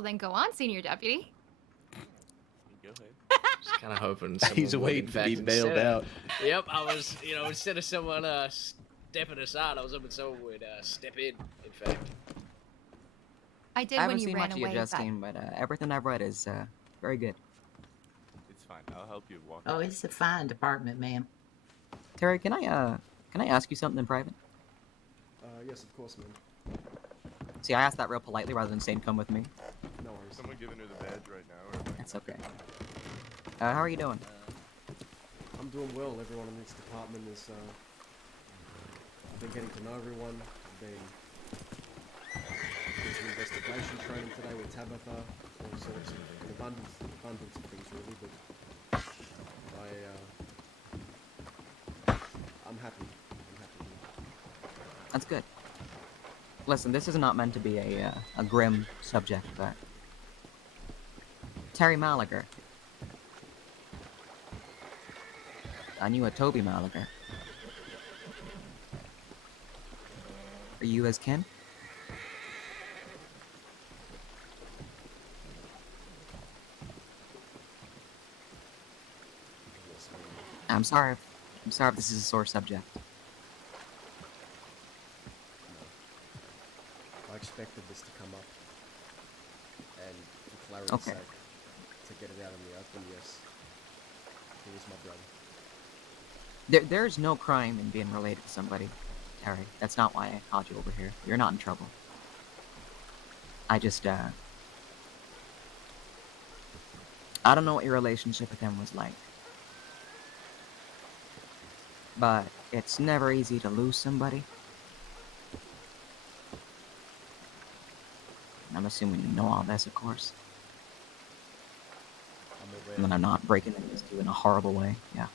Well, then go on, Senior Deputy. Go ahead. Just kind of hoping He's someone would. waiting In to be fact, bailed instead of- out. Yep, I was, instead of someone stepping aside, I was hoping someone would step in fact. I did I when haven't you seen ran much away, of Justine, but everything I've read is very good. It's fine. I'll help you walk. Oh, it's a fine department, ma'am. Terry, can I ask you something in private? Yes, of course, man. See, I asked that real politely rather than saying come with me. No worries. Someone giving her the badge right now, or That's okay. How are you doing? I'm doing well. Everyone in this department is, I've been getting to know everyone. I've been doing some investigation training today with Tabitha. All sorts of abundance of things, really. But I'm happy. That's good. Listen, this is not meant to be a grim subject, but Terry Malager. I knew a Toby Malager. Are you his kin? Yes, man. I'm sorry if this is a sore subject. I expected this to come up. And for clarity's Okay. sake, to get it out in the open, yes. He was my brother. There's no crime in being related to somebody, Terry. That's not why I called you over here. You're not in trouble. I just, I don't know what your relationship with him was like. But it's never easy to lose somebody. And I'm assuming you know all this, of course. I'm aware. And then I'm not breaking the news to you in a horrible way. Yeah.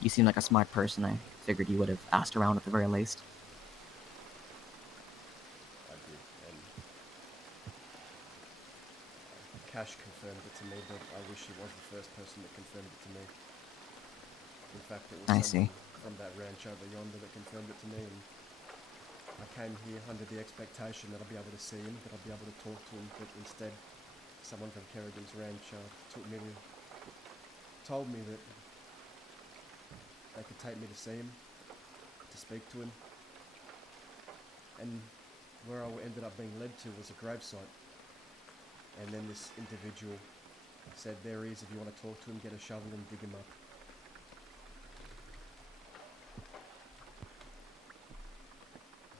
You seem like a smart person. I figured you would have asked around at the very least. I did, and Cash confirmed it to me, but I wish he was the first person that confirmed it to me. In fact, it was I see. someone from that ranch over yonder that confirmed it to me, and I came here under the expectation that I'd be able to see him, that I'd be able to talk to him, but instead, someone from Kerrigan's ranch told me that they could take me to see him, to speak to him, and where I ended up being led to was a gravesite. And then this individual said, there he is, if you want to talk to him, get a shovel and dig him up.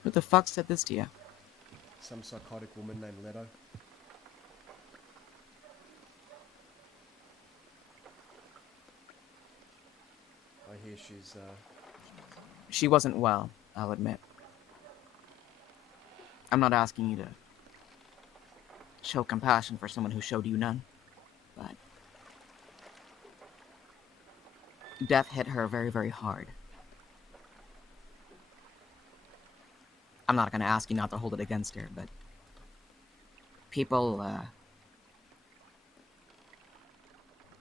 Who the fuck said this to you? Some psychotic woman named Leto. I hear she's, She wasn't well, I'll admit. I'm not asking you to show compassion for someone who showed you none, but death hit her very, very hard. I'm not gonna ask you not to hold it against her, but people,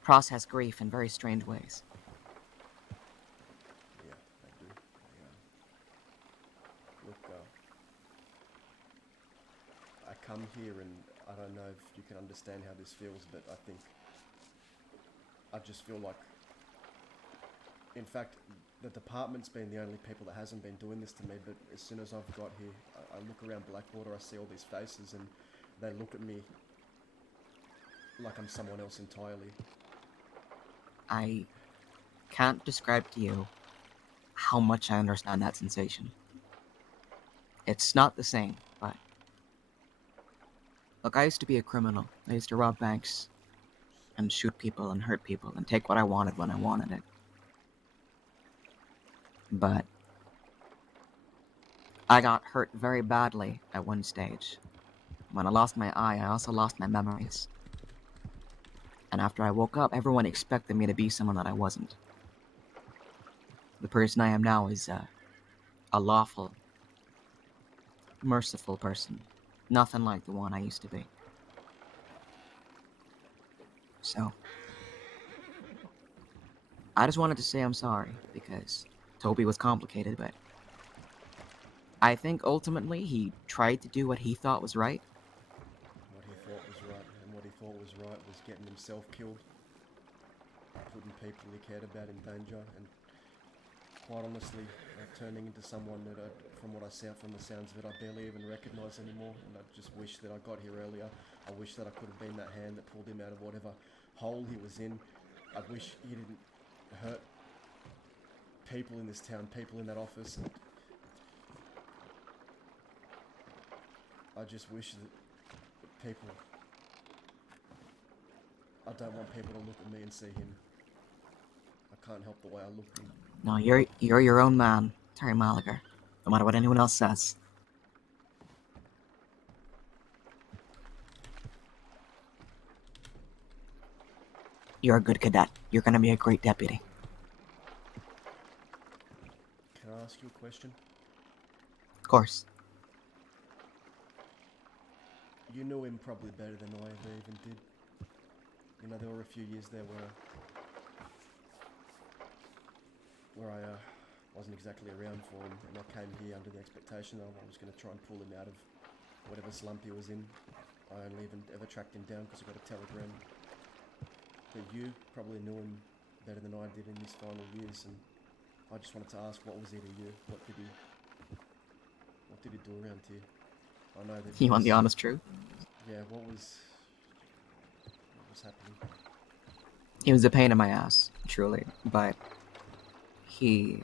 process grief in very strange ways. yeah, they do. Look, I come here and I don't know if you can understand how this feels, but I just feel like, in fact, the department's been the only people that hasn't been doing this to me, but as soon as I've got here, I look around Blackwater, I see all these faces, and they look at me like I'm someone else entirely. I can't describe to you how much I understand that sensation. It's not the same, but look, I used to be a criminal. I used to rob banks and shoot people and hurt people and take what I wanted when I wanted it. But I got hurt very badly at one stage. When I lost my eye, I also lost my memories. And after I woke up, everyone expected me to be someone that I wasn't. The person I am now is a lawful, merciful person. Nothing like the one I used to be. So, I just wanted to say I'm sorry, because Toby was complicated, but I think ultimately he tried to do what he thought was right. What he thought was what was right was getting himself killed, putting people he cared about in danger, and quite honestly, turning into someone that, from what I sound from the sounds of it, I barely even recognise anymore. And I just wish that I got here earlier. I wish that I could have been that hand that pulled him out of whatever hole he was in. I wish he didn't hurt people in this town, people in that office. And I just wish that people... I don't want people to look at me and see him. I can't help the way I look. No, you're your own man, Terry Malaga. No matter what anyone else says. You're a good cadet. You're gonna be a great deputy. Can I ask you a question? Of course. You knew him probably better than I ever even did. You know, there were a few years there where I wasn't exactly around for him, and I came here under the expectation that I was going to try and pull him out of whatever slump he was in. I only even ever tracked him down because I got a telegram. But you probably knew him better than I did in his final years, and I just wanted to ask, what was he to you? What did he do around here? I know that You want the honest truth? Yeah, what was happening? He was a pain in my ass, truly, but he...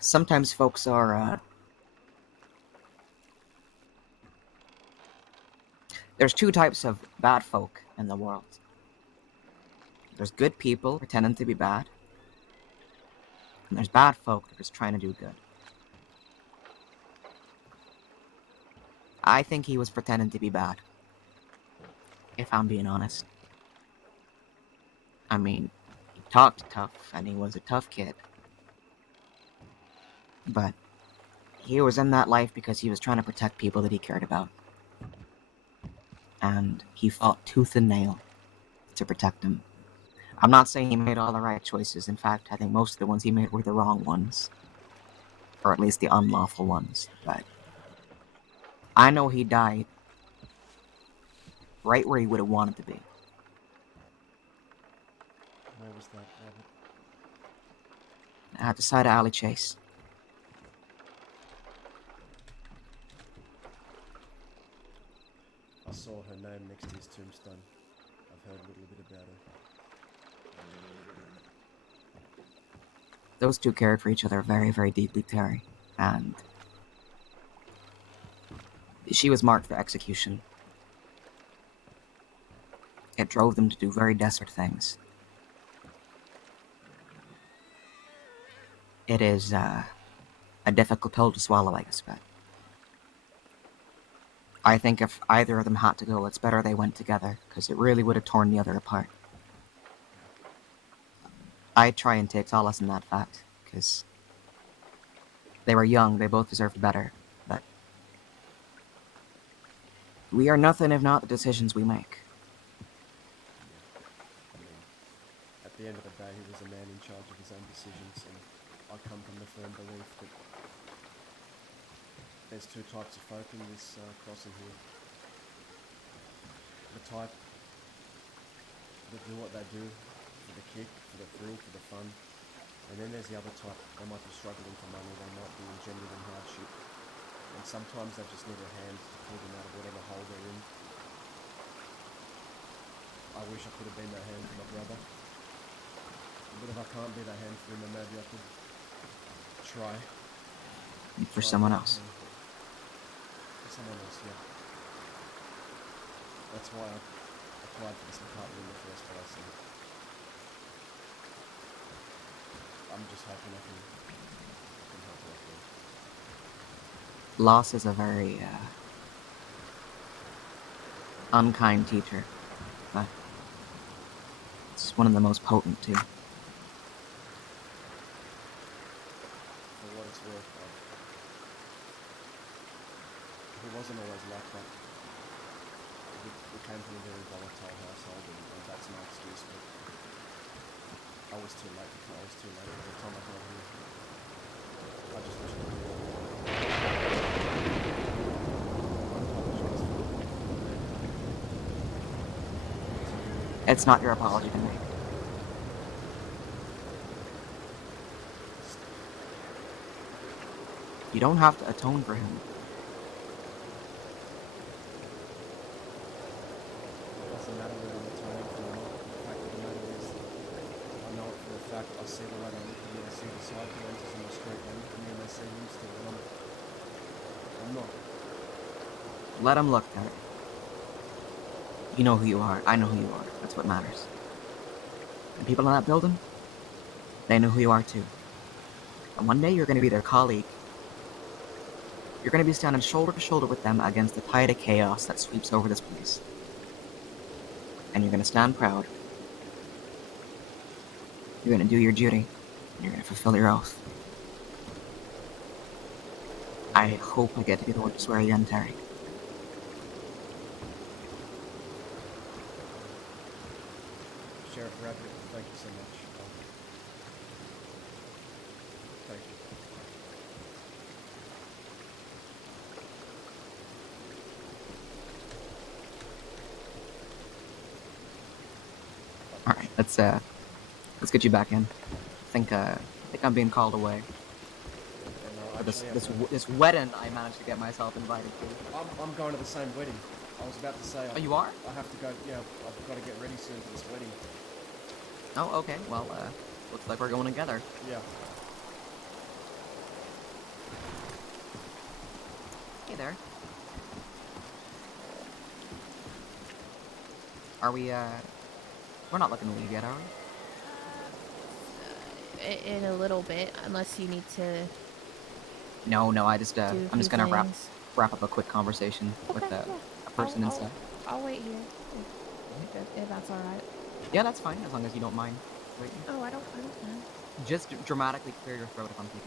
Sometimes folks are, There's two types of bad folk in the world. There's good people pretending to be bad, and there's bad folk that are just trying to do good. I think he was pretending to be bad, if I'm being honest. I mean, he talked tough, and he was a tough kid. But he was in that life because he was trying to protect people that he cared about. And he fought tooth and nail to protect them. I'm not saying he made all the right choices. In fact, I think most of the ones he made were the wrong ones. Or at least the unlawful ones. But I know he died right where he would have wanted to be. Where was that, Robert? At the side of Alley Chase. I saw her name next to his tombstone. I've heard a little bit about her. Those two cared for each other very, very deeply, Terry. And she was marked for execution. It drove them to do very desperate things. It is a difficult pill to swallow, I suspect. I think if either of them had to go, it's better they went together, because it really would have torn the other apart. I try and take solace in that fact, because they were young, they both deserved better, but we are nothing if not the decisions we make. At the end of the day, he was a man in charge of his own decisions, and I come from the firm belief that there's two types of folk in this crossing here. The type that do what they do for the kick, for the thrill, for the fun. And then there's the other type. They might be struggling for money, they might be in genuine hardship. And sometimes they just need a hand to pull them out of whatever hole they're in. I wish I could have been that hand for my brother. But if I can't be that hand for him, then maybe I could try. For someone else. For someone else, yeah. That's why I applied for this department in the first place. And I'm just hoping I can help out there. Loss is a very unkind teacher, but it's one of the most potent too. For what it's worth, he wasn't always like that. We came from a very volatile household, and that's no excuse, but I was too late. I was too late by the time I got here. I just wish I could do it. I apologize for that. It's not your apology to make. You don't have to atone for him. It doesn't matter whether I'm atoning for or not. The fact of the matter is, I know it for a fact. I see the way they look at me. I see the cycle lenses in the street. They look at me and they say, "You still." And I'm not. Let him look, Derek. You know who you are. I know who you are. That's what matters. And people in that building, they know who you are too. And one day you're going to be their colleague. You're going to be standing shoulder to shoulder with them against the tide of chaos that sweeps over this place. And you're going to stand proud. You're going to do your duty. And you're going to fulfill your oath. I hope I get to be the one to swear you in, Terry. Sheriff Rabbit, thank you so much. Thank you. All right, let's get you back in. I think I'm being called away. And, But actually, this wedding I managed to get myself invited to. I'm going to the same wedding. I was about to say. Oh, you are? I have to go. Yeah, I've got to get ready soon for this wedding. Oh, okay. Well, looks like we're going together. Yeah. Hey there. Are we? We're not looking to leave yet, are we? In a little bit, unless you need to No. I do just a I'm few just gonna things. wrap up a quick conversation with Okay, yeah. a person I'll- inside. I'll wait here, if that's all right. Yeah, that's fine as long as you don't mind waiting. Oh, I don't mind. Just dramatically clear your throat if I'm taking